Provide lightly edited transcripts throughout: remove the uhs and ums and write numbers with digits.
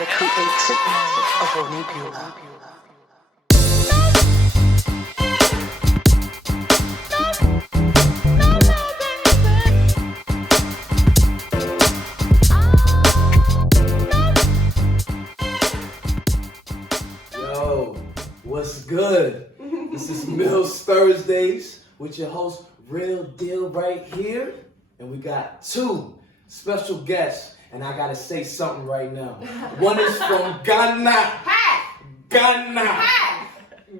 the creator of RealDeal. Yo, what's good? This is Millsthursdays with your host RealDeal right here, and we got two special guests, and I gotta say something right now. One is from Ghana. Ghana.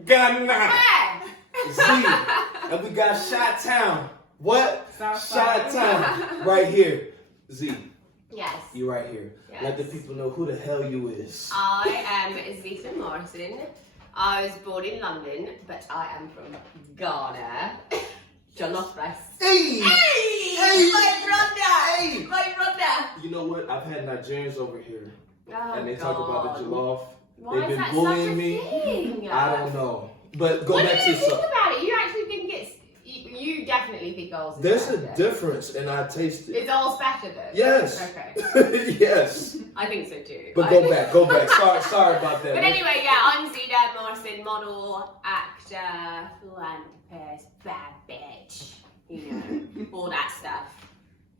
Ghana. Z. And we got Chi-Town. What? Chi-Town. Right here. Z. Yes. You right here. Yes. Let the people know who the hell you is. I am Zeta Morrison. I was born in London, but I am from Ghana. Jollof rice. Hey! Hey! My brother! Hey! My brother! You know what? I've had Nigerians over here, Oh, and they God. talk about the jollof. Why They've is been that bullying such a me. thing? I don't know. But go What back do to you think yourself. about it? You actually think it's... You definitely think ours is There's a better. difference, and I taste it. Is ours better though? Yes. Okay. Yes. I think so too. But go back. Sorry about that. But anyway, yeah, I'm Zeta Morrison, model, actor, philanthropist, bad bitch, you know, all that stuff.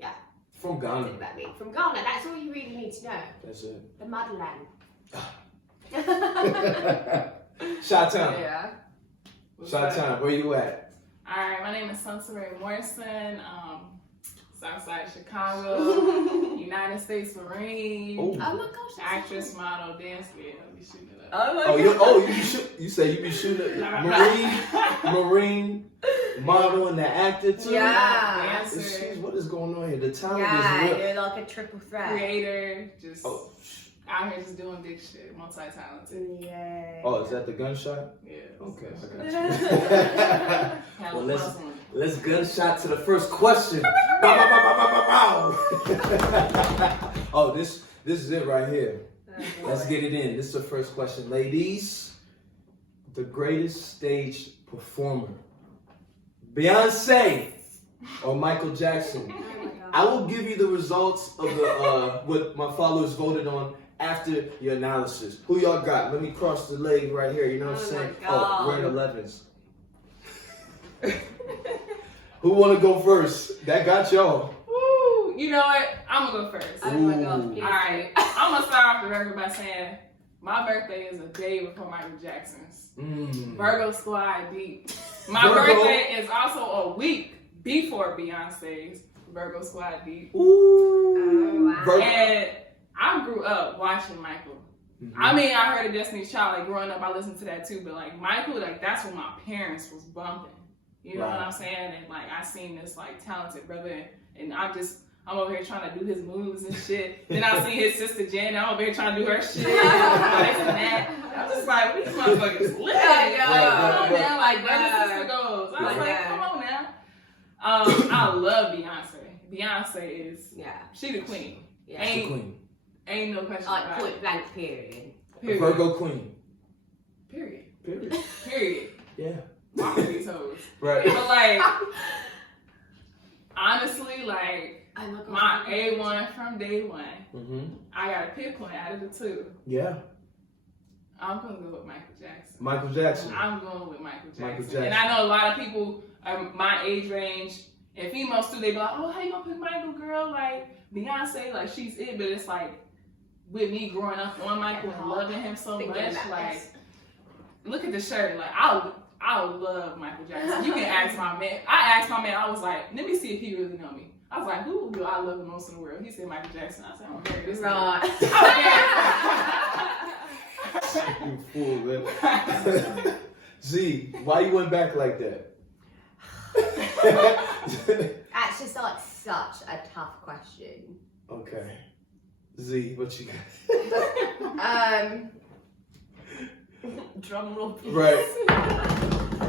Yeah. From That's it Ghana. about me. From Ghana, that's all you really need to know. That's it. The motherland. Chi-Town. Yeah. Chi-Town, where you at? Alright, my name is Zeta Morrison, Southsides, Chicago, United States Marine, Oh. Oh my gosh. that's actress, so model, dance video, I'll be shooting it cool. up. Oh my god. You say you be shooting Nah. Marine, model, and the actor too? Yeah. Dancer, What is going on here? The talent Yeah, is real. you're like a triple threat. creator, just Oh. out here just doing big shit, multi-talented. Yeah. Oh, is that the gunshot? Yeah. Okay, I got you. Hella Well, puzzling. let's gunshot to the first question. Bow, bow, bow, bow, bow, bow. Oh, this is it right here. Let's get it in. This is the first question. Ladies, the greatest stage performer, Beyonce or Michael Jackson? Oh my god. I will give you the results of the what my followers voted on after your analysis. Who y'all got? Let me cross the leg right here. You know what I'm Oh saying? my God. Oh, we're in 11s. Who want to go first? That got y'all. Woo! You know what? I'm gonna go first. Oh my Ooh. god. please. Alright, I'm gonna start off the record by saying my birthday is a day before Michael Jackson's. Virgo Squad Deep. My Virgo. birthday is also a week before Beyonce's. Virgo Squad Deep. Ooh. Oh, wow. Virgo. And I grew up watching Michael. I mean, I heard of Destiny's Child, like growing up, I listened to that too. But like Michael, like that's when my parents was bumping. You know Right. what I'm saying? And like I seen this like talented brother, and I'm over here trying to do his moves and shit. Then I see his sister Jen, I'm over here trying to do her shit. This and that. I'm just like, these motherfuckers lit. Yeah, Come on right. now, like where the Yeah. sister goes. I was Yeah. like, come on now. I love Beyonce. Beyonce is Yeah. she the queen. Yeah. The queen. Ain't no question Like about point it. blank period. Period. Virgo queen. Period. Period. Period. Yeah. Walk these hoes. Right. But like, honestly, like Oh my god. my A1 from day one, Mm-hmm. I gotta pick one out of the two. Yeah. I'm gonna go with Michael Jackson. Michael Jackson. I'm going with Michael Jackson. Michael Jackson. And I know a lot of people my age range and females too, they be like, oh, how you gonna pick Michael, girl? Like Beyonce, like she's it, but it's like with me growing up on Michael and loving him so Thinking much, about like this. look at the shirt, like I love Michael Jackson. You can ask my man. I asked my man, I was like, let me see if he really know me. I was like, who do I love the most in the world? He said Michael Jackson. I said, I'm marry this nigga. Right. You fool, man. Z, why you went back like that? That's just like such a tough question. Okay. Z, what you got? Drum roll, please. Right.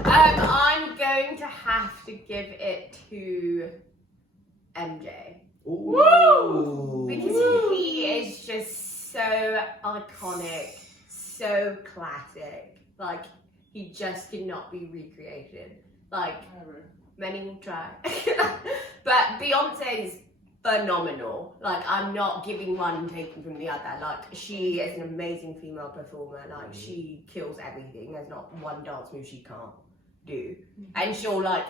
I'm going to have to give it to MJ. Ooh. Because he is just so iconic, so classic. Like, he just cannot be recreated. Like, Whatever. many will try. But Beyonce's phenomenal. Like, I'm not giving one and taking from the other. Like, she is an amazing female performer. Like, she kills everything. There's not one dance move she can't do. And she'll, like,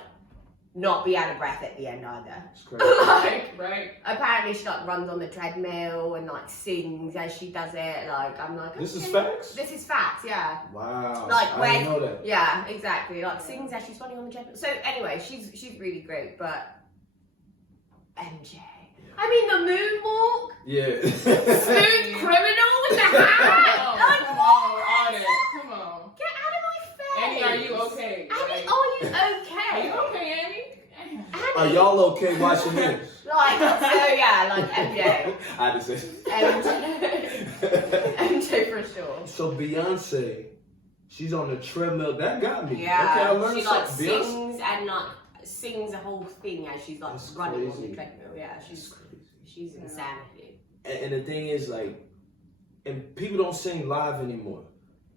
not be out of breath at the end either. It's crazy. Like, Right. apparently she, like, runs on the treadmill and, like, sings as she does it. Like, I'm like, This is okay. facts? This is facts, yeah. Wow. Like, I didn't know that. Yeah, exactly. Like, sings as she's running on the treadmill. So, anyway, she's really great, but MJ. I mean, the moonwalk. Yeah. Smooth criminal with the hat. Like, Come on, Artist. Come on. get out of my face. Annie, are you okay? Annie, are you okay? Are you okay, Annie? Are y'all okay watching this? Like, so yeah, like MJ. I just say. MJ for sure. So Beyonce, she's on the treadmill. That got me. Yeah. Okay, I learned she like something. Beyonce. sings and like sings the whole thing as she's like That's running on crazy. the treadmill. Yeah, she's insanity. And the thing is, like, and people don't sing live anymore.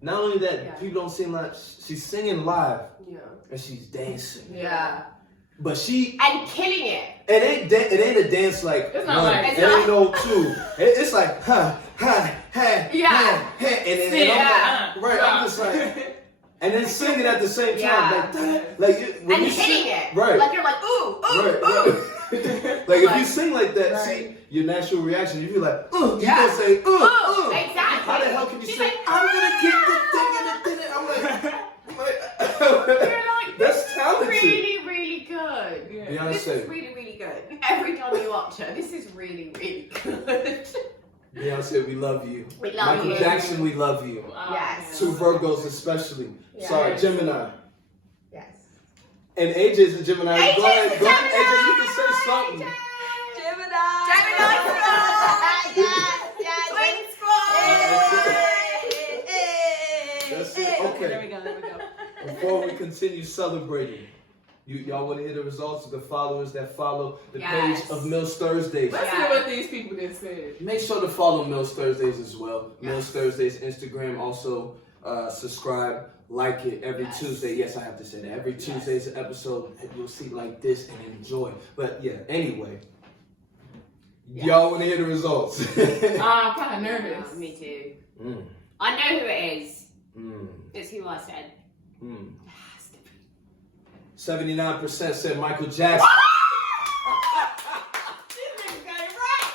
Not only that, people don't sing live. She's singing live Yeah. and she's dancing. Yeah. But she. And killing it. It ain't a dance like It's not one. like- It ain't no two. It's like ha ha ha Yeah. ha ha, and I'm like, right. I'm just like, and then singing at the same time, Yeah. like when And you hitting sing, it. right? Like you're like, ooh, ooh, Right, ooh. right. Like if you sing like that, Right. see your natural reaction. You feel like, you Yeah. gonna say, Exactly. How the hell can you She's say, like, I'm gonna get the thing and the thing? I'm like, You're like, that's this is talented. really, really good. Yeah. This is Beyonce, really, really good. Every time you watch her, this is really, really good. Beyonce, we love you. We love Michael you. Jackson, we love you. Yes. Two Virgos especially. Yeah. Sorry, Gemini. Yes. And AJ's a Gemini. AJ's Go ahead, a go ahead, Gemini. AJ, you can say something. Gemini. Yes. That's it. Okay. There we go. Before we continue celebrating, y'all want to hear the results of the followers that follow the Yes. page of Millsthursdays. Let's Yeah. see what these people just said. Make sure to follow Millsthursdays as well. Yes. Millsthursdays Instagram. Also, subscribe, like it every Yes. Tuesday. Yes, I have to say that. Every Tuesday's an episode, and you'll see like this and enjoy. But yeah, anyway. Yes. Y'all want to hear the results? I'm kind of nervous. Me too. Mm, I know who it is. mm, It's who I said. mm. It has to be. 79% said Michael Jackson. This is going right.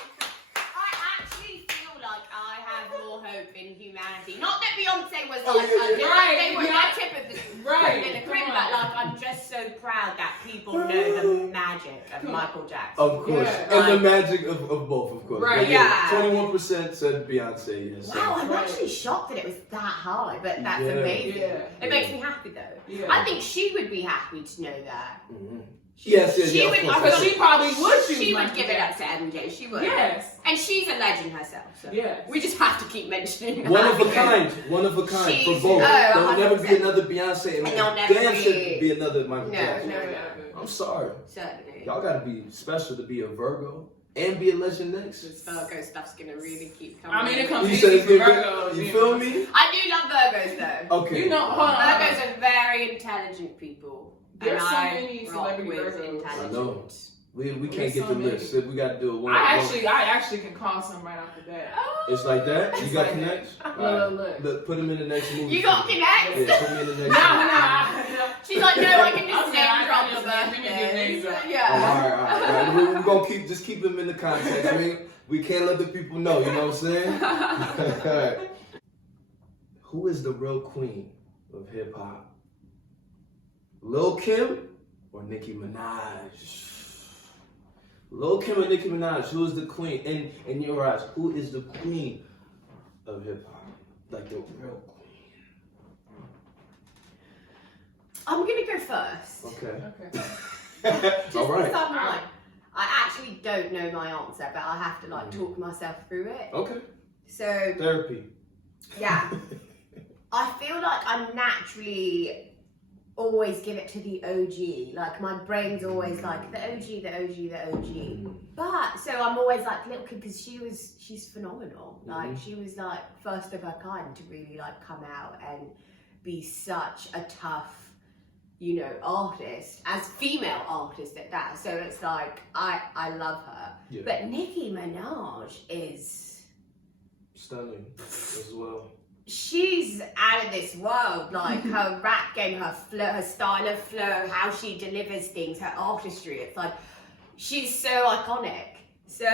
I actually feel like I have more hope in humanity. Not that Beyonce was Oh, like yeah, yeah. they were Yeah. not tip of the Right. in the cream, Come but on. like I'm just so proud that people know the magic of Michael Jackson. Of course. Yeah. And the magic of both, of course. Right, But yeah. 21% said Beyonce, yes. Wow, I'm Right. actually shocked that it was that high, but that's Yeah. amazing. Yeah. It makes me happy though. Yeah. I think she would be happy to know that. Mhm. Yes, yes, she yeah, of would, course. Because she probably would choose She would Michael give it up Jackson. to MJ. She would. Yes. And she's a legend herself. So Yes. we just have to keep mentioning One that of a because- kind. One of a kind for She's- both. oh, There'll never be 100%. another Beyonce, and There'll never there be- should be another Michael No, Jackson. no. I'm sorry. Certainly. Y'all gotta be special to be a Virgo and be a legend next. This Virgo stuff's gonna really keep coming. I mean, it comes You said easy it's for good. Virgos. You feel me? I do love Virgos though. Okay. You know, hold on. Virgos are very intelligent people. There's and so I many rock celebrity with Virgos. intelligent. I know. We can't There's get so the many. list. We gotta do it one. I actually can call some right off the bat. It's like that. You It's got like connects. Look. Look, put him in the next movie. You got connects? Yeah, put me in the next. No. She's like, no, I can just Okay, name I drop just the give me the names birthdays. up. Oh, Yeah. all right. We're gonna keep him in the context. We can't let the people know. You know what I'm saying? All right. Who is the real queen of hip hop? Lil Kim or Nicki Minaj? Lil Kim or Nicki Minaj? Who is the queen? In your eyes, who is the queen of hip hop? Like the real queen. I'm gonna go first. Okay. Okay. Just All right. because I'm like, I actually don't know my answer, but I have to like talk myself through it. Okay. So Therapy. yeah, I feel like I naturally always give it to the OG. Like my brain's always like the OG, the OG, the OG. But so I'm always like Lil Kim because she's phenomenal. Like she was like first of her kind to really like come out and be such a tough artist, as female artist at that. So it's like, I love her. Yeah. But Nicki Minaj is stunning as well. She's out of this world. Like her rap game, her flow, her style of flow, how she delivers things, her artistry. It's like, she's so iconic. So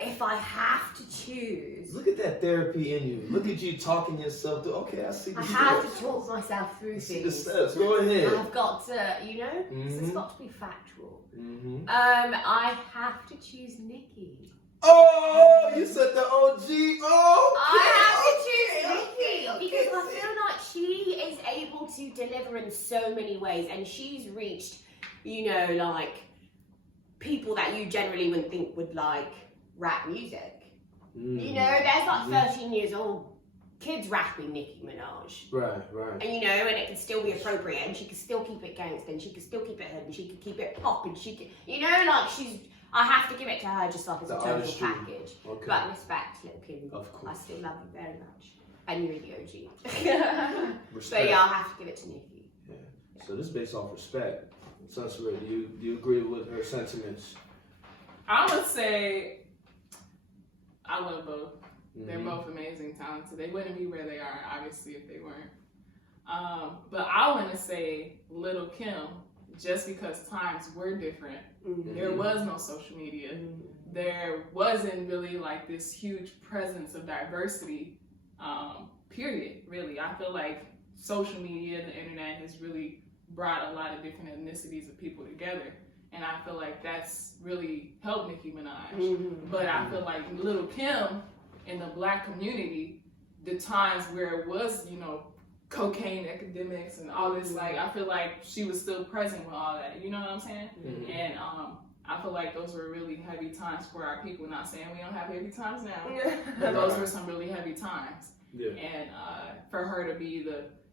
if I have to choose, Look at that therapy in you. Look at you talking yourself through. Okay, I see the I steps. have to talk myself through See the things. steps. Go ahead. I've got to, it's got to be factual. Mm-hmm. I have to choose Nicki. Oh, you said the OG. Oh, I have to choose Nicki because I feel like she is able to deliver in so many ways, and she's reached, like people that you generally wouldn't think would like rap music. Mm. There's like 13 years old kids rapping Nicki Minaj. Right. And and it can still be appropriate, and she can still keep it gangster, and she can still keep it hood, and she can keep it pop, and she can, I have to give it to her just like as a The total artistry. package. Okay. But respect, Lil Kim. Of course. I still love you very much. And you're the OG. Respect. But yeah, I'll have to give it to Nicki. Yeah. So this is based off respect. Sunseray, do you agree with her sentiments? I would say I love both. Mm-hmm. They're both amazing, talented. They wouldn't be where they are, obviously, if they weren't. But I want to say Lil Kim, just because times were different. Mm-hmm. There was no social media. Mm-hmm. There wasn't really like this huge presence of diversity, period, really. I feel like social media, the internet has really brought a lot of different ethnicities of people together. And I feel like that's really helped Nicki Minaj. Mm-hmm. But I feel like Lil Kim in the black community, the times where it was, cocaine epidemics and all this, like, I feel like she was still present with all that. You know what I'm saying? Mm-hmm. And I feel like those were really heavy times for our people. Not saying we don't have heavy times now, but those were some really heavy times. Yeah. And for her to be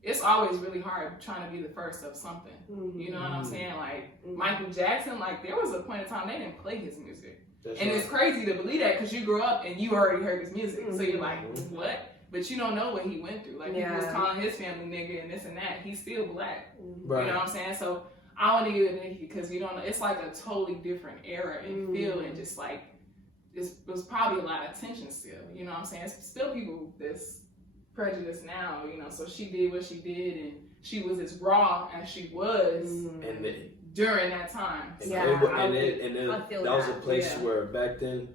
it's always really hard trying to be the first of something. Mm-hmm. You know what I'm saying? Like Michael Jackson, like there was a point in time they didn't play his music. That's And right. it's crazy to believe that because you grew up and you already heard his music. So you're like, Mhm. what? But you don't know what he went through. Like Yeah. people was calling his family nigga and this and that. He's still black. Right. You know what I'm saying? So I want to give it to Nicki because you don't know. It's like a totally different era and feel, and just like it was probably a lot of tension still. You know what I'm saying? It's still people that's prejudiced now. So she did what she did, and she was as raw as she was And then, during that time. and Yeah, then I feel that was a that, place yeah. where back then,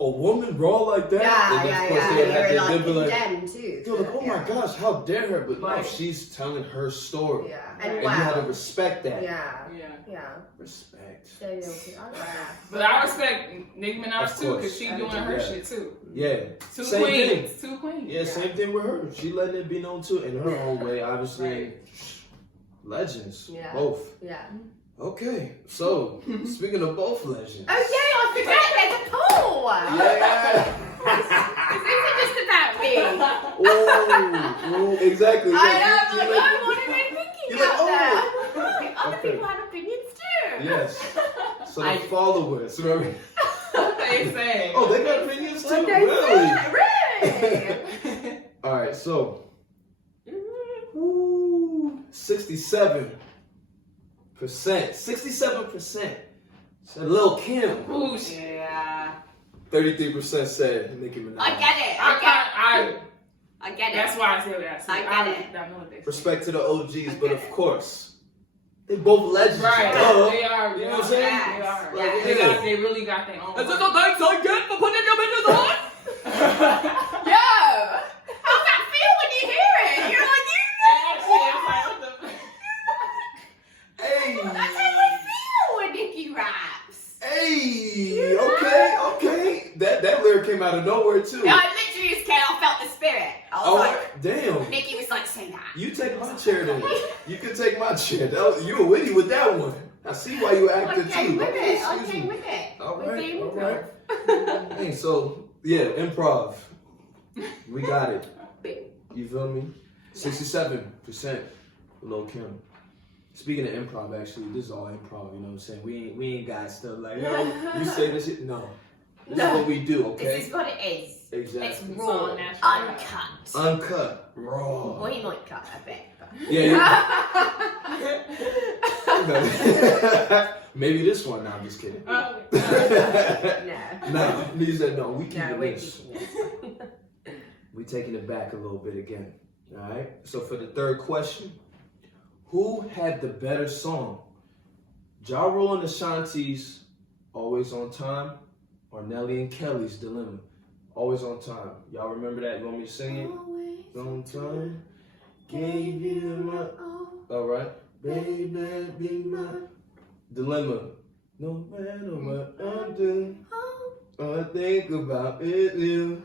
a woman raw like that. Yeah, and then, of course, yeah. they They were like they'd be like, condemned too. they're like, oh my gosh, how dare her? But no, Right. she's telling her story. Yeah. And And you wow. had to respect that. Yeah. Yeah. Yeah. Respect. So I like that. But I respect Nicki Minaj Of too, course. because she doing her Yeah. shit too. Yeah. Two Same queens. thing. Two queens. Yeah, same thing with her. She letting it be known too in her own way, obviously. Right. Legends. Yeah. Both. Yeah. Okay. So, speaking of both legends. Oh yeah, I forgot there's a poll. Yeah. This isn't just about me. Oh, exactly. I know, You're like, I'm already thinking you're like, about that. Other Okay. people have opinions too. Yes. So the I- followers, remember? What they say. Oh, they got opinions too? What they Really? said, really? All right, so 67%. 67% said Lil Kim. Ooh, shit. Yeah. 33% said Nicki Minaj. I get it. I get it. That's why I said that. I get it. I know what they say. Respect to the OGs, but of course, they both legends. Right. Duh. They are. You know what I'm saying? They are. Yeah. They really got their own. Is it the thanks I get for putting your bitches on? Yo, how's that feel when you hear it? You're like, Hey, that's how I feel when Nicki raps. hey, okay. That lyric came out of nowhere too. No, I literally just came. I felt the spirit. I was like, damn. Nicki was like, say that. You take my chair then. You can take my chair. You were witty with that one. I see why you I acted came too. with Okay, it. I excuse came me. with it. All With right, the all improv. Hey, so yeah, improv. We got it. Bing. You feel me? 67% Lil Kim. Speaking of improv, actually, this is all improv. You know what I'm saying? We ain't got stuff like, yo, you say this shit. No, This is what we do, okay? This is what it is. Exactly. It's It's raw, all natural. uncut. Uncut, raw. Well, he might cut a bit. But... Yeah. Maybe this one. No, I'm just kidding. No. No, Lee said no. We keep No, it we're this. keeping this. We taking it back a little bit again. All right. So for the third question, who had the better song? Ja Rule and Ashanti's "Always on Time" or Nelly and Kelly's "Dilemma"? Always on time. Y'all remember that? You want me to sing it? Always On time. Gave you my all right. Baby, be my dilemma. No matter what I do, all I think about is you.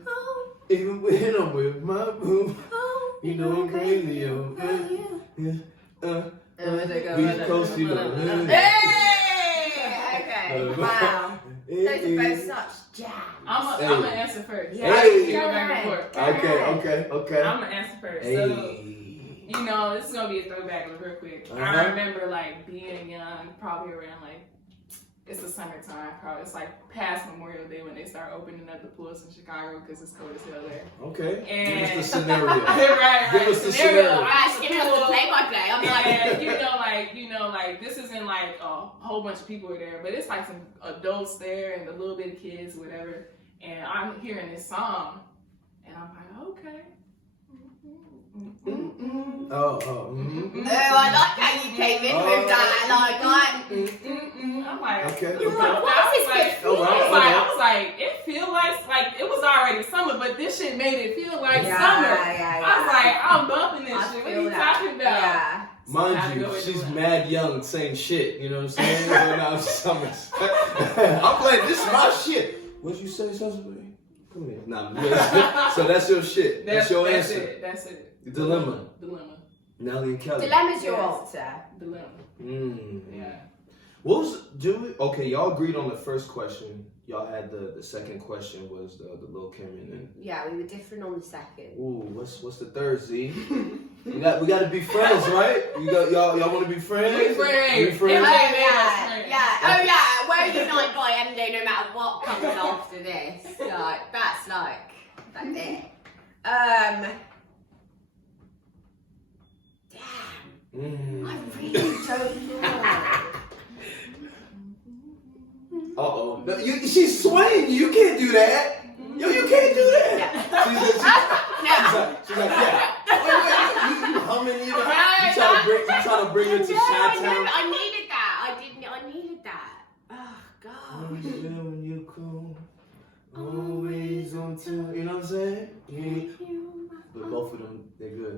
Even when I'm with my boo, you know I'm crazy over you. We close to you. Hey! Okay, wow. Those are both such jams. I'm gonna answer first. Yeah. Hey. Go back and forth. Okay. I'm gonna answer first. Hey. So, you know, this is gonna be a throwback real quick. I remember like being young, probably around like it's the summertime, probably it's like past Memorial Day when they start opening up the pools in Chicago because it's cold as hell there. Okay. And give us the scenario. right. Give us the scenario. Alright, give us the play-by-play. I'm like, And you know, like this isn't like a whole bunch of people are there, but it's like some adults there and a little bit of kids, whatever. And I'm hearing this song, and I'm like, okay. Oh, oh, I like how you came in with that. I'm like, okay. You're like, what is this good I was like, it feels like it was already summer, but this shit made it feel like summer. I was like, I'm bumping this shit. What are you talking about? Yeah. Mind you, she's mad young, same shit. You know what I'm saying? Now summers. I'm playing. This is my shit. What'd you say, Sunseray? Come here. Nah, so that's your shit. That's your answer. That's it. Dilemma. Nelly and Kelly. Dilemma's your answer. Dilemma. Yeah. What was okay? Y'all agreed on the first question. Y'all had the second question was the Lil Kim and yeah, we were different on the second. ooh, what's the third? Z? we got to be friends, right? Y'all want to be friends? We friends. Yeah. Oh yeah, we're a unite by end day no matter what comes after this. Like that's it. Damn. I really don't know. Uh-oh. No, she's swaying. You can't do that. Yo, you can't do that. Yeah. She's like, yeah. Wait, you humming, you trying to bring her to Chi-Town. I needed that. I needed that. Oh, God. When you come, always on time. You know what I'm saying? Yeah. But both of them, they're good.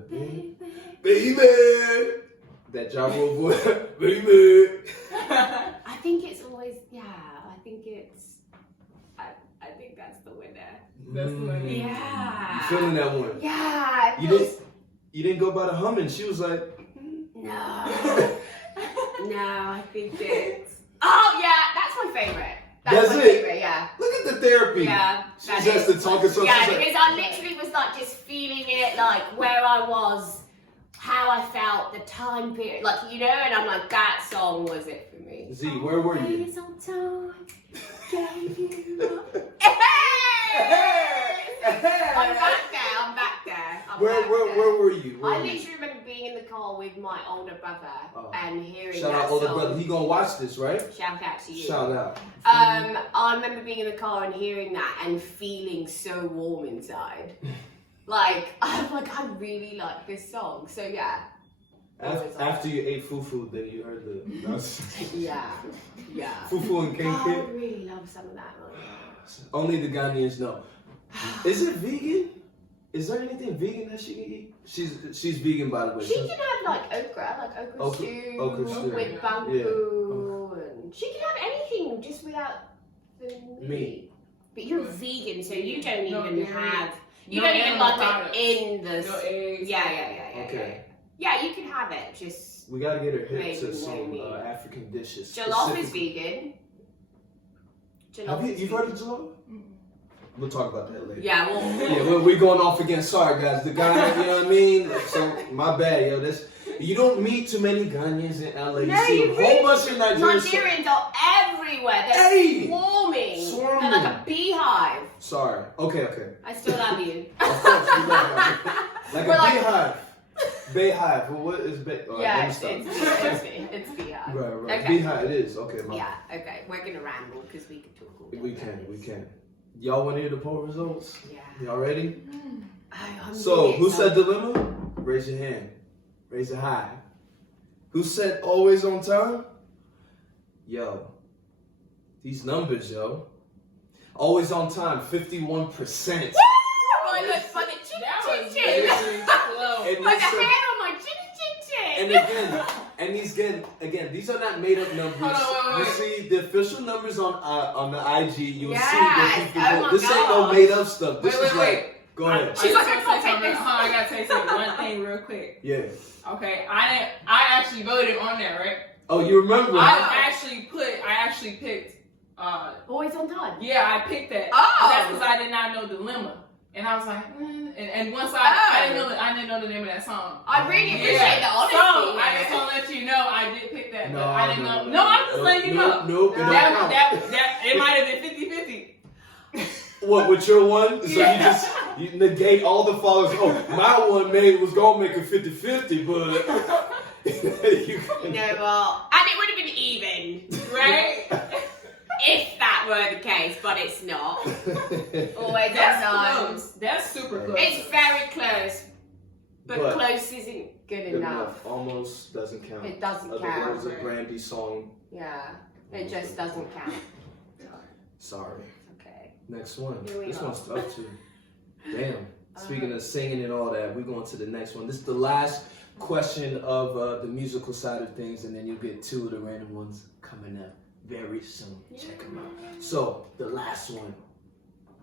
Baby! That Ja Rule voice. Baby! I think it's always, I think that's the winner. That's the winner. Yeah. You feeling that one? Yeah. You didn't go by the humming. She was like, no. No, I think it's. Oh yeah, that's my favorite. That's my favorite. Yeah. Look at the therapy. Yeah. She has to talk to something. Yeah, because I literally was like just feeling it, like where I was, how I felt, the time period, like and I'm like that song was it for me. Z, where were you? I'm back there. Where were you? I literally remember being in the car with my older brother and hearing shout that out older song. brother. He gonna watch this, right? Shout out to you. Shout out. I remember being in the car and hearing that and feeling so warm inside. I'm like, I really like this song. So yeah. After you ate fufu, then you heard the yeah. fufu and king I cake. really love some of that. Only the Ghanaians know. Is it vegan? Is there anything vegan that she can eat? She's vegan, by the way. She can have okra stew with bamboo, and she can have anything just without the meat. But you're vegan, so you don't even have. You don't even like it in the. No eggs. Yeah. Okay. Yeah, you can have it. Just. We gotta get her hip to some African dishes. Jollof is vegan. You've heard of Jollof? We'll talk about that later. Yeah, we're going off again. Sorry, guys. The guy, you know what I mean? So, my bad, yo. You don't meet too many Ghanaians in LA. No, you see a whole bunch of Nigerians. Nigerians are everywhere. They're swarming. They're like a beehive. Sorry. Okay. I still love you. Of course, we love you. Like a beehive. Beehive. Well, what is beehive? Yeah, it's beehive. Right. Okay. Beehive, it is. Okay, yeah, okay. We're going to ramble because we could talk all day. We can. Y'all want to hear the poll results? Yeah. Y'all ready? I'm So, really who said dilemma? Raise your hand. Raise it high. Who said always on time? Yo. These numbers, yo. Always on time, 51%. I look for the That chin. was Like a hair on my chin. And again, these are not made up numbers. Hold on, wait. You see the official numbers on the IG. You'll see Yes. that people. Oh my This ain't no God. made up stuff. This Wait. is like. Go ahead. She's like, I I can't take this. gotta tell you something. One thing real quick. Yeah. Okay, I actually voted on there, right? Oh, you remember? I actually picked. Always on time. Yeah, I picked that. Oh. That's because I did not know Dilemma, and I was like, and once I didn't know the name of that song. I really appreciate the honesty. So I just want to let you know I did pick that. No, but I didn't know. no. No, I'm just letting you know. Nope. It don't count. That it might have been 50-50. What, with your one? So you negate all the followers. Oh, my one was gonna make it 50-50, but No, well, and it would have been even, Right? if that were the case, but it's not. Always That's on time. close. That's super close. It's very close, but But close isn't good enough. Almost doesn't count. It doesn't Other count. words of Brandy's song. Yeah, it just doesn't count. Sorry. Okay. Next one. Here we This are. one's tough too. Damn. Speaking of singing and all that, we're going to the next one. This is the last question of the musical side of things, and then you'll get two of the random ones coming up very soon. Check them out. So, the last one.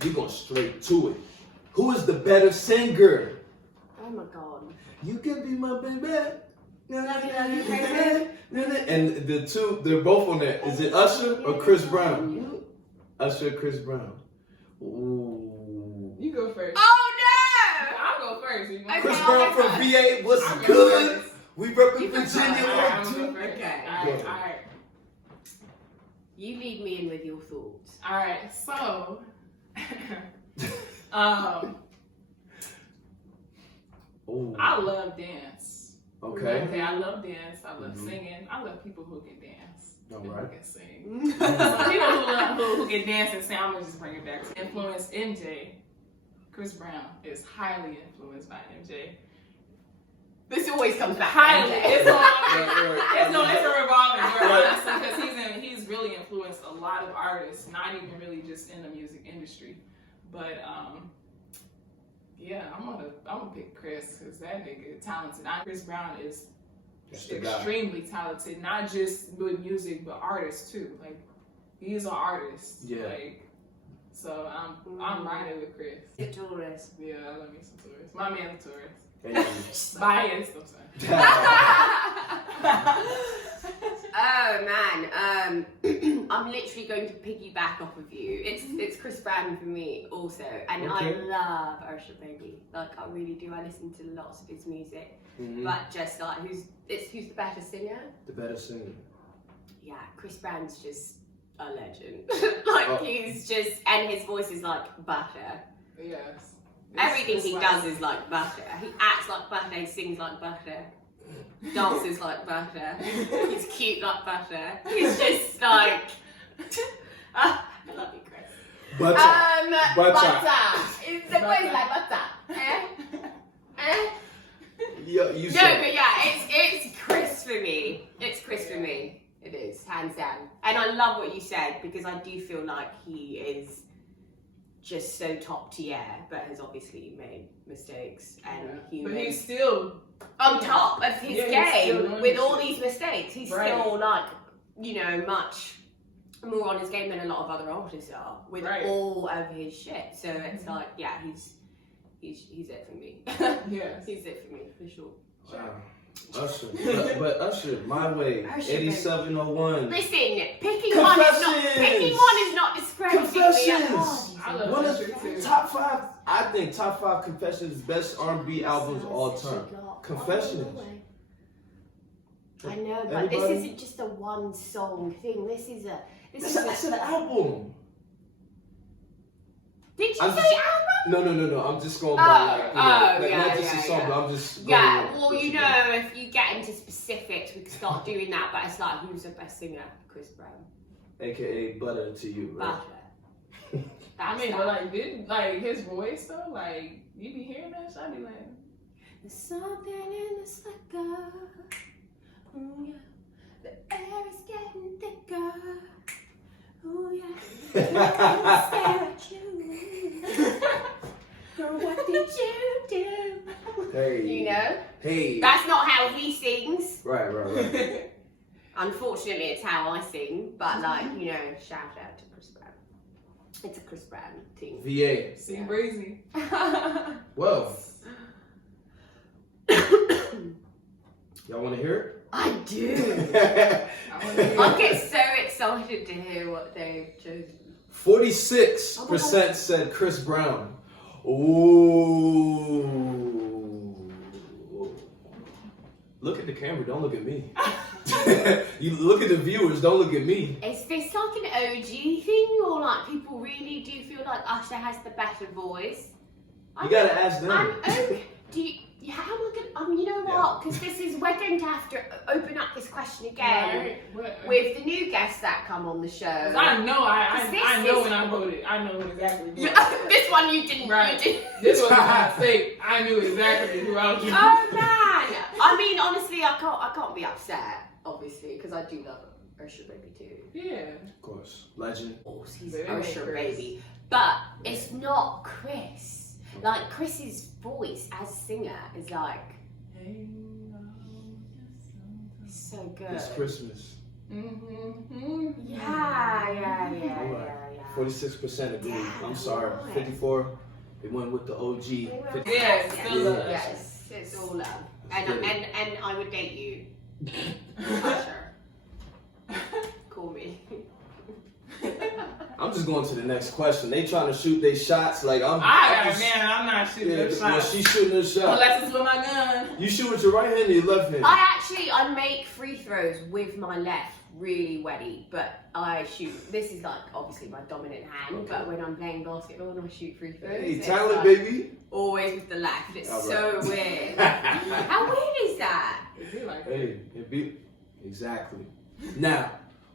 We're going straight to it. Who is the better singer? Oh my god. You can be my baby. Love you, crazy. And the two, they're both on there. Is it Usher or Chris Brown? Usher, Chris Brown. Ooh. You go first. Oh no! I'll go first. Okay. Chris I'll Brown go from first. VA, what's I'll go good? first. We represent You can Virginia. go Alright, I'm one, gonna two. go first. Okay. Alright. You lead me in with your thoughts. Alright, so Ooh. I love dance. Okay. I love dance. I love singing. I love people who can dance. All People right. who can sing. So people who can dance and sing, I'm gonna just bring it back to influence MJ. Chris Brown is highly influenced by MJ. This always comes back. Highly. It's Right. a revolving door, Right. honestly, because he's really influenced a lot of artists, not even really just in the music industry. But yeah, I'm gonna pick Chris because that nigga is talented. Chris Brown is That's the guy. extremely talented, not just with music but artist too. Like he's an artist. Yeah. Like, so I'm riding with Chris. The tourist. Yeah, I love me some tourists. My man's a tourist. Thank Biased, I'm sorry. you. Oh man, I'm literally going to piggyback off of you. It's Chris Brown for me also, and Okay. I love Usher baby. Like I really do. I listen to lots of his music, but just like who's the better singer? The better singer. Yeah, Chris Brown's just a legend. Like he's just, and his voice is like butter. Yes. Everything It's he like- does is like butter. He acts like butter, he sings like butter, dances like butter, he's cute like butter. He's just like, I love you, Chris. Butter. Butter. It's the voice like butter. Eh? Yeah, you No, said. but yeah, it's Chris for me. It's Chris for me. It is, hands down. And I love what you said because I do feel like he is just so top tier, but has obviously made mistakes and But he's humans still on top of his Yeah, he's still game doing with his all shit. these mistakes. He's Right. still like, you know, much more on his game than a lot of other artists are with Right. all of his shit. So it's like, yeah, he's it for me. yes. He's it for me for sure. Wow. Usher. But Usher, my way. Usher, 8701. Listen, picking one is not discrediting me at Confessions. all. I love One Usher of too. top 5. I think top 5 Confessions best R&B albums of all time. Confessions. I know, but Anybody? this isn't just a one song thing. This is That's an album. Did you I'm say just- album? No. I'm just going by like, not just a song, yeah. but I'm just going Yeah, with well, what you do. know, if you get into specifics, we can start doing that. But it's like, who's the best singer? Chris Brown. AKA Butter to you, right? Butter. I mean, but like, like his voice though, like you be hearing that, so I be like, There's something in the slicker. Ooh, yeah. The air is getting thicker. Ooh, yeah. I stare at you. Girl, what did you do? Hey. You know? Hey. That's not how he sings. Right. Unfortunately, it's how I sing. But, like, you know, shout out to Chris Brown. It's a Chris Brown thing. VA. see breezy. Well. Y'all want to hear I do. it? I get so excited to hear what they've chosen. 46% said Chris Brown. Ooh. Look at the camera, don't look at me. You look at the viewers, don't look at me. Is this like an OG thing, or like people really do feel like Usher has the better voice? You gotta ask them. I'm okay. How am I gonna? You know what? Because we're going to have to open up this question again with the new guests that come on the show. I know, I know when I voted. I know exactly. This one you didn't. Right. You didn't. This was my mistake. I knew exactly who I was. Oh man! I mean, honestly, I can't be upset, obviously, because I do love Usher baby too. Yeah. Of course. Legend. Of course, he's Baby Usher Chris. baby, but it's not Chris. Like Chris's voice as singer is like so good. It's Christmas. Mm-hmm. Yeah. 46% agree. Yeah, I'm sorry. right. 54. They went with the OG. Yeah, still love Usher. Yes, it's all love. And Still. and I would date you. Usher. Call me. I'm just going to the next question. They trying to shoot their shots like I'm. I'm not shooting Yeah, the well, shot. she's shooting her shot. Unless it's with my gun. You shoot with your right hand or your left hand? I make free throws with my left really wetty, but I shoot. This is like obviously my dominant hand, Okay. but when I'm playing basketball and I shoot free throws, Hey, it's talent, like baby. always with the left. It's All so right. weird. How weird is that? Is it like Hey, it be exactly. Now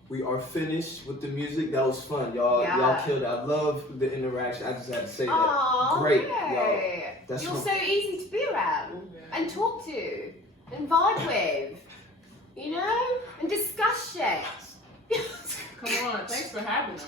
we are finished with the music. That was fun, y'all. Yeah. Y'all killed it. I love the interaction. I just had to say that. Oh, Great, yay. y'all. That's You're fun. so easy to be around and talk to and vibe with, you know, and discuss shit. Come on, thanks for having us.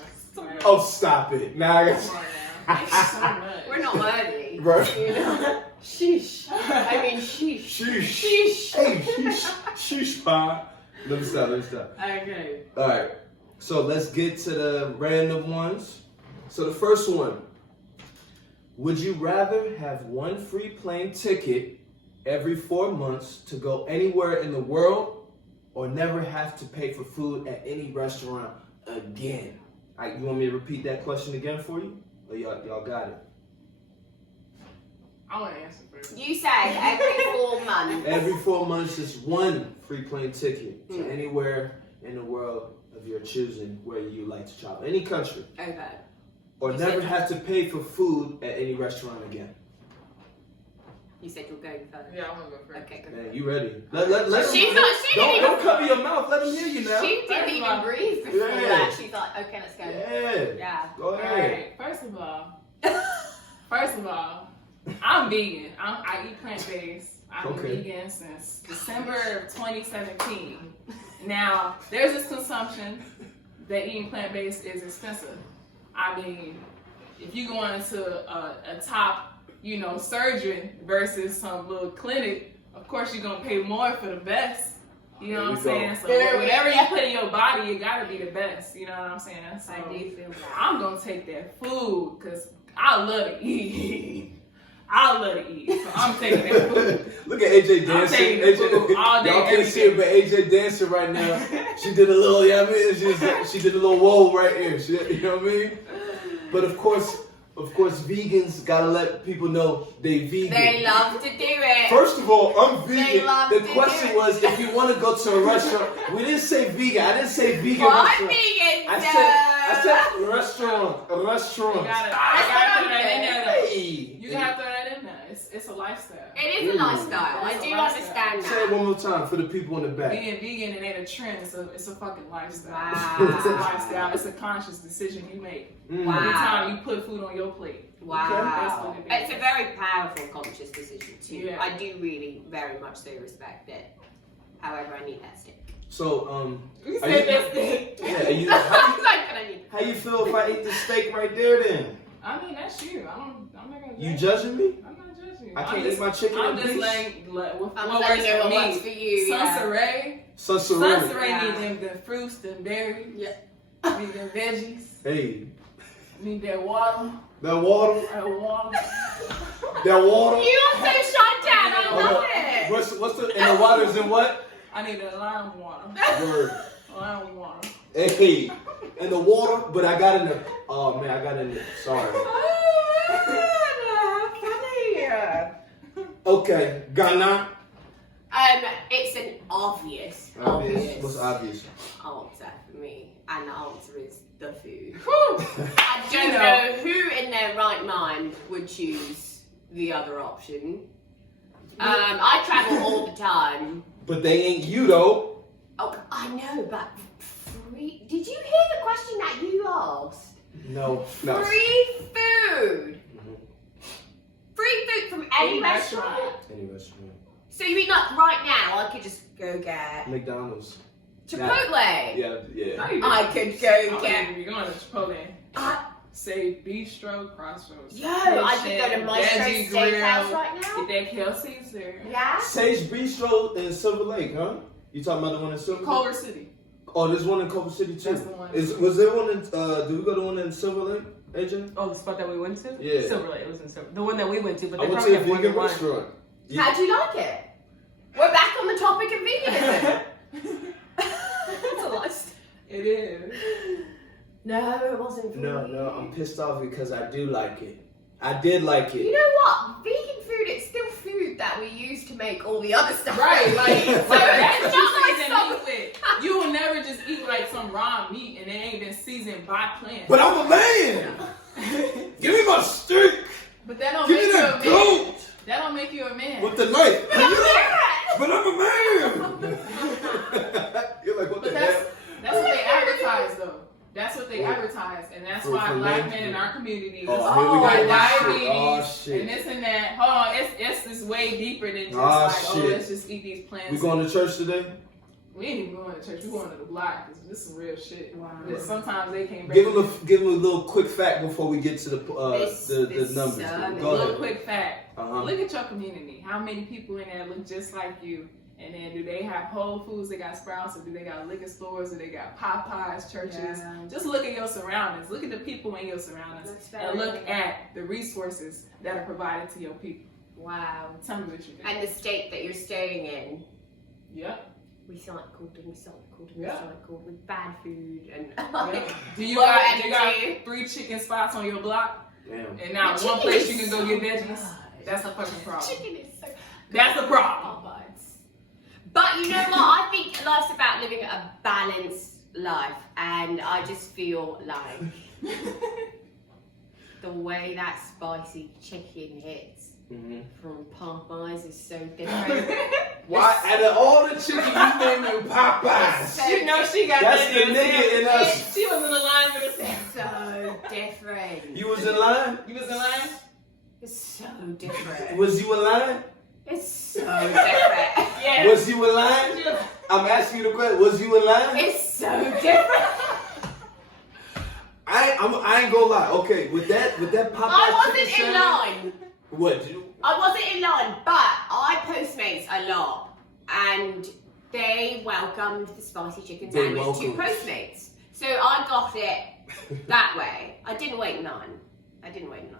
Oh, stop it! Now I Come got. on now. Thank you so much. We're not worthy. Right. You know? Sheesh. I mean, sheesh. Sheesh. Sheesh. Hey, sheesh. Sheesh, pa. Let me stop. Okay. All right. So let's get to the random ones. So the first one. Would you rather have one free plane ticket every 4 months to go anywhere in the world, or never have to pay for food at any restaurant again? All right, you want me to repeat that question again for you? Or y'all got it? I want to answer first. You say every 4 months. Every 4 months, just one free plane ticket to anywhere in the world of your choosing where you like to travel. Any country. Okay. Or You never said- have to pay for food at any restaurant again. You said you're going first. Yeah, I want to go first. Okay, go. Man, you ready? Let him, She's not. She didn't don't even. cover your mouth. Let him hear you now. She didn't even breathe before Yeah. that. She's like, okay, let's go. Yeah. Yeah. Go All ahead. right. First of all, I'm vegan. I eat plant-based. I've been Okay. vegan since December of 2017. Now, there's this consumption that eating plant-based is expensive. I mean, if you go into a top, surgeon versus some little clinic, of course you're gonna pay more for the best. You know what I'm saying? So whatever you put in your body, it gotta be the best. You know what I'm saying? So I do feel that. I'm gonna take that food because I love to eat. I love to eat. So I'm taking that food. Look at AJ I'm dancing. taking the food all day, Y'all can't every see it, day. but AJ dancing right now. She did a little, she did a little whoa right here. You know what I mean? But of course, Of course, vegans gotta let people know they vegan. They love to do it. First of all, I'm They vegan. love The to question do it. was if you want to go to a restaurant. We didn't say vegan. I didn't say vegan Well, I'm restaurant. vegan, I so- said restaurant. A You restaurant. gotta throw that in there. though. Hey. You gotta throw that in there. It's a lifestyle. It is a lifestyle. I It's a do lifestyle. understand Say it that. one more time for the people in the back. Being vegan, it ain't a trend. It's a fucking lifestyle. Wow. It's a lifestyle. It's a conscious decision you make. Wow. Every time you put food on your plate. Wow. That's what it is. It's a very powerful conscious decision too. Yeah. I do really very much so respect it. However, I need that stick. So, You Are said you- that thing. yeah, I'm like, but I need how you feel if I ate the steak right there then? I mean, that's you. I'm not gonna You judge judging me? I'm not judging you. I can't eat my chicken I'm in just peace? letting what I'm works letting you know for what me. works for you. Yeah. Sunseray. Sunseray. Sunseray Yeah. need them the fruits, the berries. Yeah. Need them veggies. Hey, Need that water. that water. That water. That water. You are so shut down. I Hold love up. it. What's the and the water's in what? I need that lime water. Word. Lime water. Hey, in the water, but I got in the. Oh man, I got in there. Sorry. Okay, Ghana. It's an obvious What's obvious? answer for me, and the answer is the food. Whew. I don't You know. know who in their right mind would choose the other option. I travel all the time. But they ain't you though. Oh, I know, but free. Did you hear the question that you asked? No. Free food. Mhm. Free food from any Any restaurant. restaurant. Any restaurant. So you mean like right now? I could just go get McDonald's. Chipotle. Yeah, yeah. I could I go don't get. even be going to Chipotle. Say bistro, crossroads. Yo, I could go to Maestro Veggie Steakhouse Grill. right now. Get that Kelsey's there. Yeah. Sage Bistro in Silver Lake, huh? You talking about the one in Silver Lake? Culver City. Oh, there's one in Culver City too. That's the one. Was there one in? Did we go to one in Silver Lake, AJ? Oh, the spot that we went to? Yeah. Silver Lake. It was in Silver. The one that we went to, but I they went probably to a have more vegan than one. restaurant. Yeah. How'd you like it? We're back on the topic of veganism. That's a lot. It is. No, it wasn't for No, me. no, I'm pissed off because I do like it. I did like You it. know what? Vegan food, it's still food that we use to make all the other stuff. Right, like, so that's what it's you not like season some... meat with. You will never just eat like some raw meat and it ain't been seasoned by plants. But I'm a man. Give me my steak. But that don't Give make me you a that man. goat That don't make you a man. with the knife. But I'm a man! But I'm a man. You're like, what But the hell? that's what they advertise though. That's what they What? advertise, and that's For- why for black men? men in our community Oh, here we got go. diabetes Oh, shit. and this and that. Hold on, it's way deeper than just Oh, like, shit. oh, let's just eat these plants. We going to church today? We ain't even going to church. We going to the block because this is some real shit. Wow. But sometimes they can't. Give him a little quick fact before we get to the This numbers. sermon. Go little ahead. quick fact. Uh-huh. Look at your community. How many people in there look just like you? And then do they have Whole Foods, they got Sprouts, or do they got liquor stores, or they got Popeyes, churches? Yeah. Just look at your surroundings. Look at the people in your surroundings. That's very And look good. at the resources that are provided to your people. Wow. Tell me what you think. And the state that you're staying in, Yep. recycled and recycled and Yeah. recycled with bad food and Yep. Do you low got energy. 3 chicken spots on your block? Damn. And now The one chicken place is you can go get so veggies? good. That's a fucking problem. Chicken is so That's a problem. Popeyes. But you know what? I think life's about living a balanced life, and I just feel like the way that spicy chicken hits Mhm. from Popeyes is so different. Why? Out of all the chicken you named you Popeyes. You know she got That's that the in nigga there. in us. She was in the line for the same. So different. You was in line? You was in line? It's so different. Was you in line? It's so different. Yeah. Was you in line? I'm asking you the question. Was you in line? It's so different. I ain't gonna lie. Okay, with that Popeyes I wasn't chicken in sandwich- line. What? You, I wasn't in line, but I Postmates a lot, and they welcomed the spicy chicken They sandwich to welcomed. Postmates. So I got it that way. I didn't wait in line.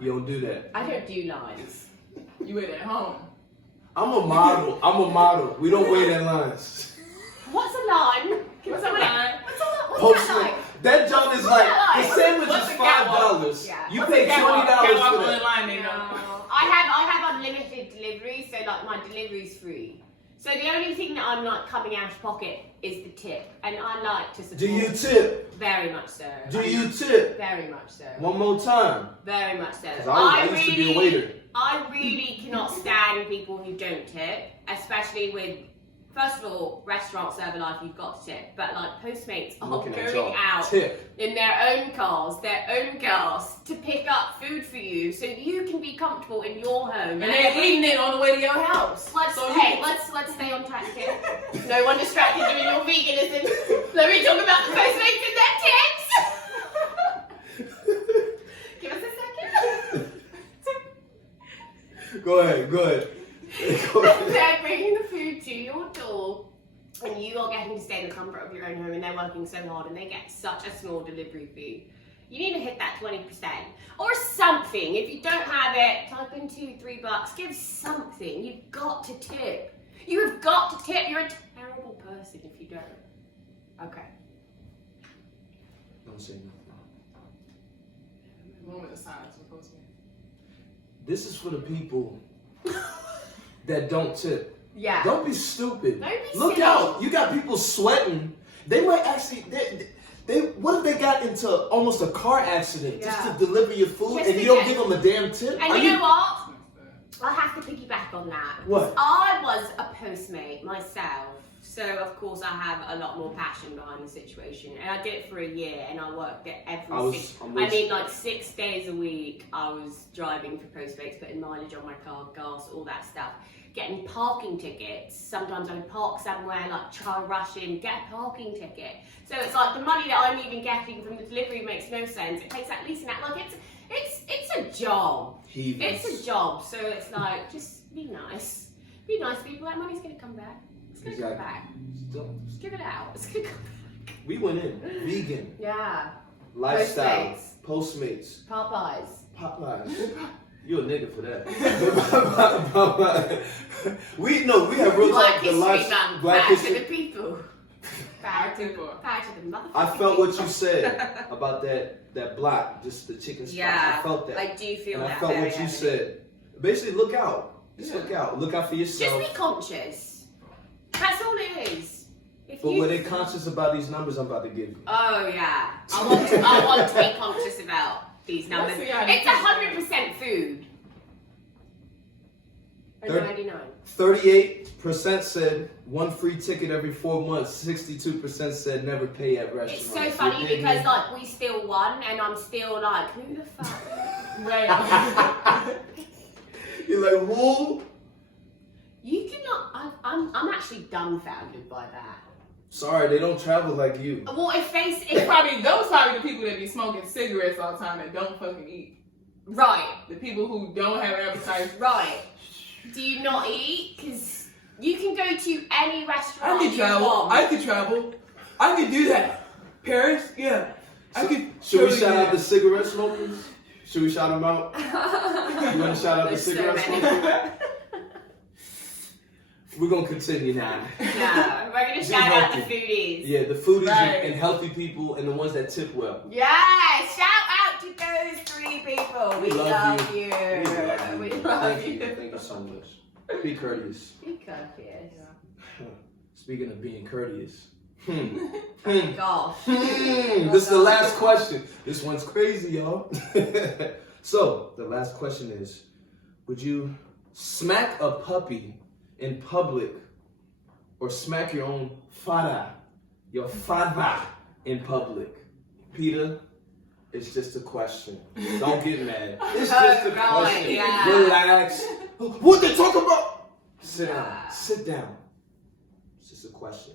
you don't do that. I don't do lines. You were at home. I'm a model. We don't wait in lines. What's a line? Can What's a someone- line? What's that like? That joint is like the sandwich What's is the catwalk? $5. Yeah. You What's pay the $20 catwalk for on the that. line, they No. know. I have unlimited delivery, so like my delivery's free. So the only thing that I'm like coming out of pocket is the tip, and I like to support. Do you tip? Very much so. Do you tip? Very much so. One more time. Very much so. 'Cause I used to be a waiter. I really cannot stand people who don't tip, especially with, first of all, restaurant server life, you've got to tip, but like Postmates are Looking at going y'all. out Tip. in their own cars to pick up food for you so you can be comfortable in your home. And they're eating it on the way to your house. Let's stay on track here. No one distracted doing your veganism. Let me talk about the Postmates and their tips. Give us a second. Go ahead. They're bringing the food to your door, and you are getting to stay in the comfort of your own home, and they're working so hard, and they get such a small delivery fee. You need to hit that 20% or something. If you don't have it, type in $2-3. Give something. You've got to tip. You have got to tip. You're a terrible person if you don't. Okay. Don't say nothing. Moment of silence for Postman. This is for the people that don't tip. Yeah. Don't be stupid. Don't be Look silly. out. You got people sweating. They might actually, they what if they got into almost a car accident just Yeah. to deliver your food Just and to you don't get- give them a damn tip? And Are you know what? That's bad. I have to piggyback on that. What? I was a Postmate myself, so of course I have a lot more passion behind the situation. And I did it for a year, and I worked it like 6 days a week. I was driving for Postmates, putting mileage on my car, gas, all that stuff. Getting parking tickets. Sometimes I would park somewhere, like try to rush in, get a parking ticket. So it's like the money that I'm even getting from the delivery makes no sense. It takes at least an hour. Like it's a job. Heathens. It's a job, so it's like, just be nice. Be nice, people. That money's gonna come back. It's gonna come back. Just give it out. It's gonna come back. We went in. Vegan. Yeah. Lifestyle. Postmates. Popeyes. You a nigga for that. we have real Black talk. The History life, Month. Black Back to history. the people. Back to the motherfucker. I felt what you said about that block, just the chicken spot. Yeah. I felt that. I do feel and that. I felt very what you heavily. said. Basically, look out. Just look out. Look out for yourself. Just be conscious. That's all it is. If But you... were they conscious about these numbers I'm about to give you? Oh yeah. I want to be conscious about these numbers. Let's see how It's 100% food. Or 99. 38% said one free ticket every 4 months. 62% said never pay at restaurants. It's so funny You because didn't- like we still won, and I'm still like, who the fuck? Right. You're like, who? You cannot. I'm actually dumbfounded by that. Sorry, they don't travel like you. Well, if Those they probably the people that be smoking cigarettes all the time that don't fucking eat. right, The people who don't have appetite. right. Do you not eat? Because you can go to any restaurant I can travel. want. I can travel. I can do that. Paris, yeah. I could. Should we totally shout do out that. the cigarette smokers? Should we shout them out? You want to shout out the There's so cigarette many. smokers? We're going to continue now. No, we're gonna Be shout out the healthy. foodies. Yeah, the foodies Right. and healthy people and the ones that tip well. Yeah, shout out to those 3 people. We love you. We love Thank you. you. Thank you so much. Be courteous. Be courteous. Speaking of being courteous. Gosh. This is the last question. This one's crazy, y'all. So, the last question is, would you smack a puppy in public or smack your own father in public? Peter, it's just a question. Don't get mad. It's just a Right, question. yeah. Relax. What they talk about? Sit down. Sit down. It's just a question.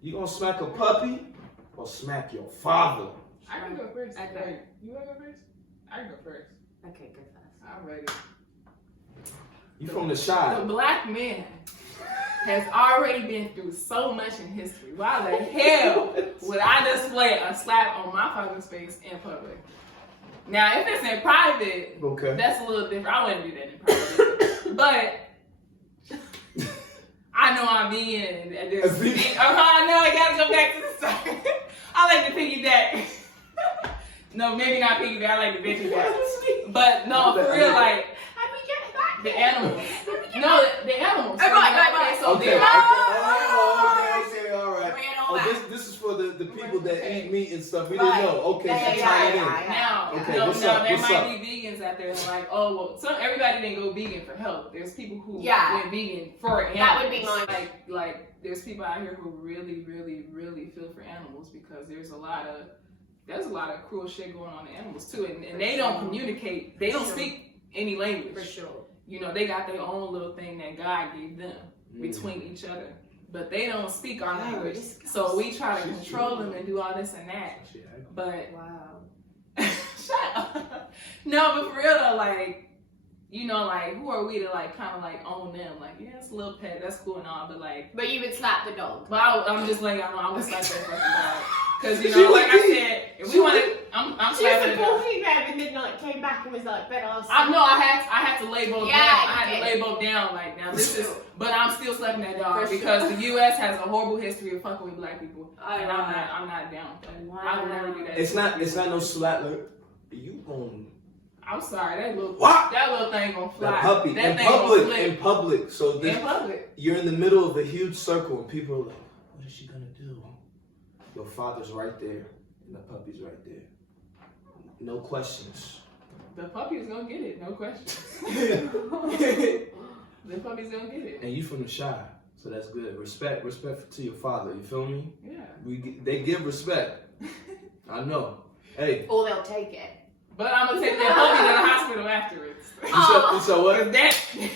You gonna smack a puppy or smack your father? I can go first. Okay. Wait, you wanna go first? I can go first. Okay, go first. I'm ready. You from the The shy. black man has already been through so much in history. Why the hell would I display a slap on my father's face in public? Now, if it's in private, Okay. that's a little different. I wouldn't do that in private. But I know I'm being. I know I gotta go back to the start. I like to piggyback. No, maybe not piggyback. I like to piggyback. But no, for real, like How we get back? the animals. No, the animals. Oh, right. So Okay. they're- Okay, all right. Bring it all Oh, back. this is for the people that eat meat and stuff. We Right. didn't know. Okay, Yeah, so yeah, tie it in. yeah. Now, Okay, no, what's now up? there What's might up? be vegans out there that are like, oh well, so everybody didn't go vegan for health. There's people who Yeah. went vegan for animals. That would be my- like there's people out here who really feel for animals because there's a lot of cruel shit going on in animals too, and they don't communicate. They don't speak any language. For sure. You know, they got their own little thing that God gave them between each other. But they don't speak our language. So we try to control them and do all this and that. But Wow. shut up. No, but for real though, like, you know, like who are we to like kind of like own them? Like, yeah, it's a little pet, that's cool and all, but like, But you would slap the dog. but I'm just letting y'all know I was like that fucking dog. Cause you She know, like I would be. said, if we want to, I'm She was slapping the dog. supporting them and then like came back and was like, but I was I had to lay both Yeah, down. I you had to did. lay both down. Like now, this is, but I'm still slapping that dog For because sure. the U.S. has a horrible history of fucking with black people, Oh, and wow. I'm not down. But Wow. I would never do that. It's not no slap. You on I'm sorry, that little What? thing gonna fly. that puppy That in thing gonna public? flip. In public. So this, In public. you're in the middle of a huge circle and people are like, what is she gonna do? Your father's right there and the puppy's right there. No questions. The puppy's gonna get it, no question. The puppy's gonna get it. And you from the shy, so that's good. Respect to your father. You feel me? Yeah. They give respect. I know. Hey, or they'll take it. But I'm gonna take that puppy to the hospital afterwards. you said what? Cause that.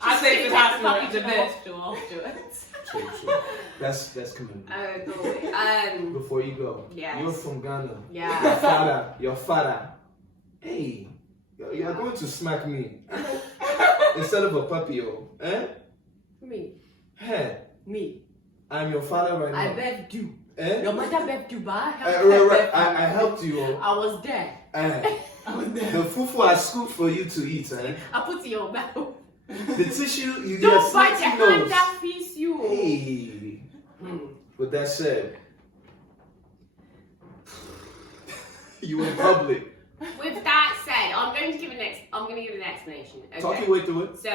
I take the hospital Puppy at the to best. True. That's commitment. Oh, cool. Before you go, Yes. you're from Ghana. Yeah. Your father. Hey, you're going to smack me instead of a puppy, eh? Me. Hey, Me. I'm your father right I now. begged you. Eh? No matter begged you, but Right. I helped you. Oh. I was there. Eh. The fufu I scooped for you to eat, eh? I put it in your mouth. The tissue you Don't bite snotty your hand nose. that piece you. Hey. With that said, you in public. With that said, I'm going to give an explanation. Okay? Talk your way through it. So,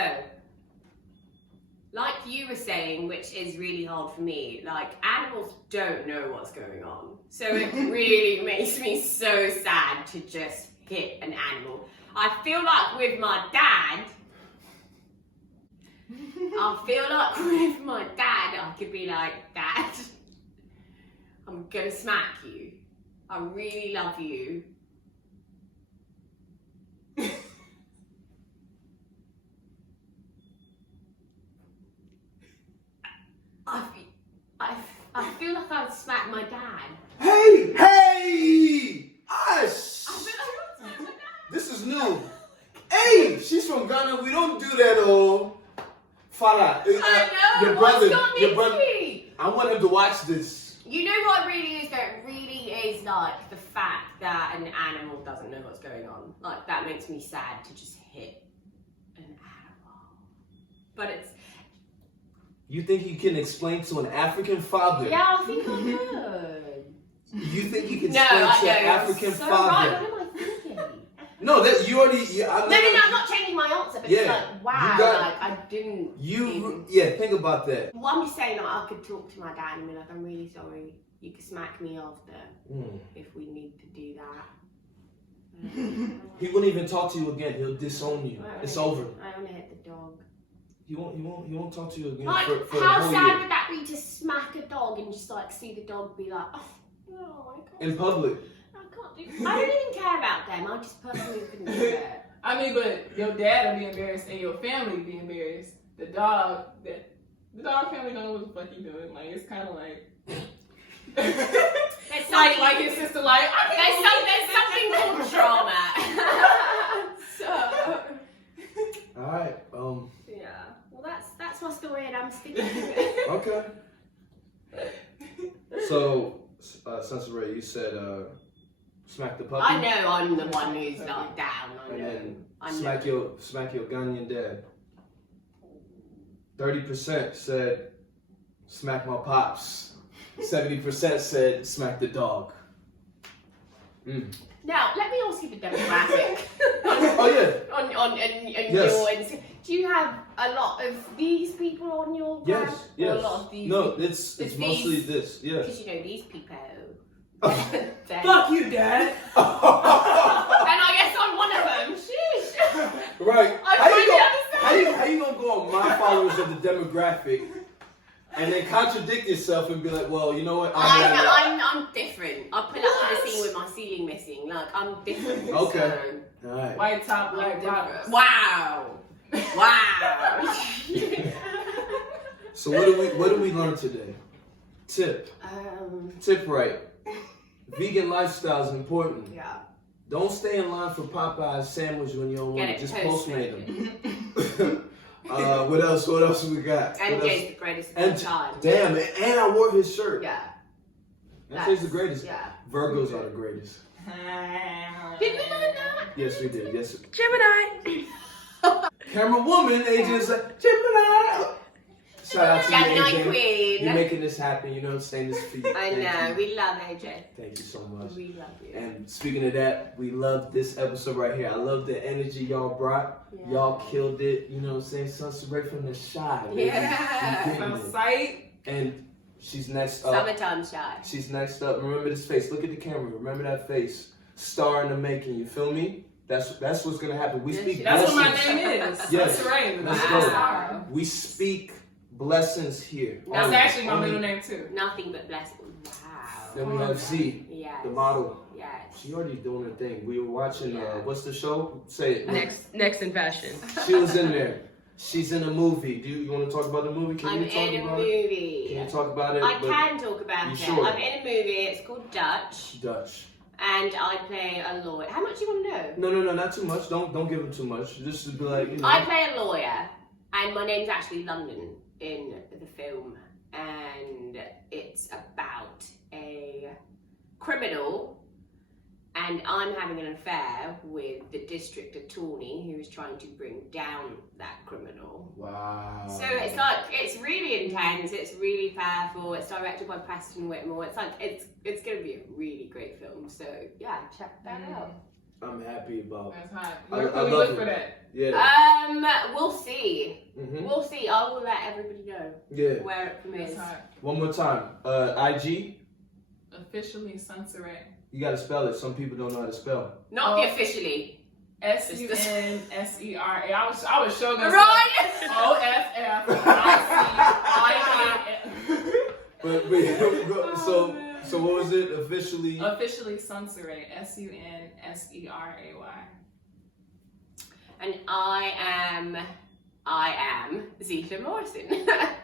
like you were saying, which is really hard for me, like animals don't know what's going on. So it really makes me so sad to just hit an animal. I feel like with my dad, I could be like, Dad, I'm gonna smack you. I really love you. I feel like I'd smack my dad. Hey! I Us! feel like I'd smack my dad. This is new. Hey! She's from Ghana. We don't do that, oh. Fala. I know, Your what's brother. got Your me brother. free? I want him to watch this. You know what really is, though? It really is like the fact that an animal doesn't know what's going on. Like, that makes me sad to just hit an animal. But it's... You think you can explain to an African father? Yeah, I think I could. You think you can No, explain I to an know. African So father? right, what am I thinking? No, that you already. Yeah, No, I'm not changing my answer, but Yeah, it's like, wow, you got- like, I didn't... even- Think about that. Well, I'm just saying that I could talk to my dad and be like, I'm really sorry. You could smack me after if we need to do that. He wouldn't even talk to you again. He'll disown you. It's over. I want to hit the dog. He won't talk to you again Like, for how a whole sad year. would that be to smack a dog and just like see the dog be like, oh, no, I can't. In public. I can't do. I don't even care about them. I just personally couldn't do it. I mean, but your dad will be embarrassed and your family will be embarrassed. The dog family don't know what the fuck he doing. Like, it's kind of like. There's something, like his sister, like, I there's something called trauma. So, All right. yeah. Well, that's my story, and I'm sticking to it. Okay. So, Sunseray, you said smack the puppy. I know I'm the one who's like down. I And know. then I know. smack your Ghanaian dad. 30% said smack my pops. 70% said smack the dog. Now, let me ask you the demographic. Oh yeah. On Yes. your Instagram. Do you have a lot of these people on your gram? Yes. Or Yes. a lot of these? No, it's It's mostly these- this. Yeah. Because you know these people. They're- Fuck you, Dad. And I guess I'm one of them. Sheesh. Right. I How you finally gonna- understand. how you gonna go on my followers of the demographic and then contradict yourself and be like, well, you know what? I'm different. I pull up to the scene with my ceiling missing. Like, I'm different. Okay. So, All right. White top, I'm black bottom. different. Wow. Wow. So what do we learn today? Tip right. Vegan lifestyle is important. Yeah. Don't stay in line for Popeye's sandwich when you don't want it. Get it Just toasted. Postmate them. What else we got? And What else? Jay's the greatest of all time. Damn, and I wore his shirt. Yeah. That the greatest. Yeah. Virgos are the greatest. Did we learn that? Yes, we did. Yes. Gemini. Camera woman, AJ is like, Gemini. Shout out to you, Gemini AJ. queen. You're making this happen. You know what I'm saying? This for you. I Thank know. you. We love AJ. Thank you so much. We love you. And speaking of that, we love this episode right here. I love the energy y'all brought. Yeah. Y'all killed it. You know what I'm saying? Sunseray from the shy. baby. Yeah. You getting From it. sight. And she's next up. Summertime shy. She's next up. Remember this face. Look at the camera. Remember that face. Star in the making. You feel me? That's what's gonna happen. We speak That's what my blessings. name is. Yes. Sunseray. Let's Wow. go. We speak blessings here. That's That's Only- actually my only- middle name too. Nothing but blessings. Then Wow. we have Z, Yes. the model. Yes. She already doing her thing. We were watching. Yeah. What's the show? Say it. Next in fashion. She was in there. She's in a movie. Do you want to talk about the movie? Can I'm you talk in a about it? movie. Can you talk about it? I But can talk about You it. sure? I'm in a movie. It's called Dutch, Dutch. and I play a lawyer. How much do you want to know? No, not too much. Don't give him too much. Just to be like, you know. I play a lawyer, and my name's actually London in the film, and it's about a criminal, and I'm having an affair with the district attorney who is trying to bring down that criminal. Wow. So it's like, it's really intense, it's really powerful, it's directed by Preston Whitmore, it's like, it's gonna be a really great film, so yeah, check that out. I'm happy about. That's hot. I Where can we love look it. for that? Yeah. We'll see. Mm-hmm. We'll see. I will let everybody know Yeah. where it premieres. That's hot. One more time. IG. Officially Sunseray. You gotta spell it. Some people don't know how to spell. Not the officially. Sunseray. I was sure gonna Right? say OFF. But so what was it officially? Officially Sunseray. Sunseray. And I am Zeta Morrison.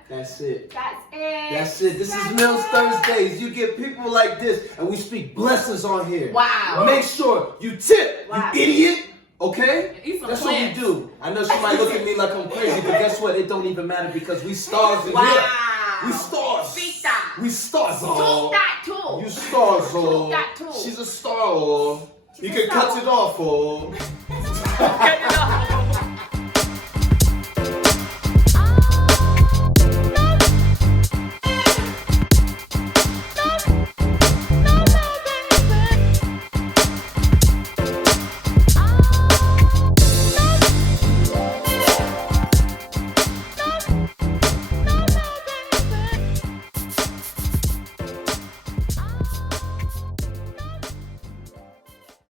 That's it. That's it. That's it. This is Millsthursdays. You get people like this, and we speak blessings on here. Wow. Make sure you tip, Wow. you idiot. Okay? Eat some That's plants. what we do. I know she might look at me like I'm crazy, but guess what? It don't even matter because we stars in Wow. here. We stars. Speak that. We stars. Talk Oh. that talk. You stars. Oh. Talk that talk. She's a star. Oh. You She's a can star. cut it off. Oh. Cut it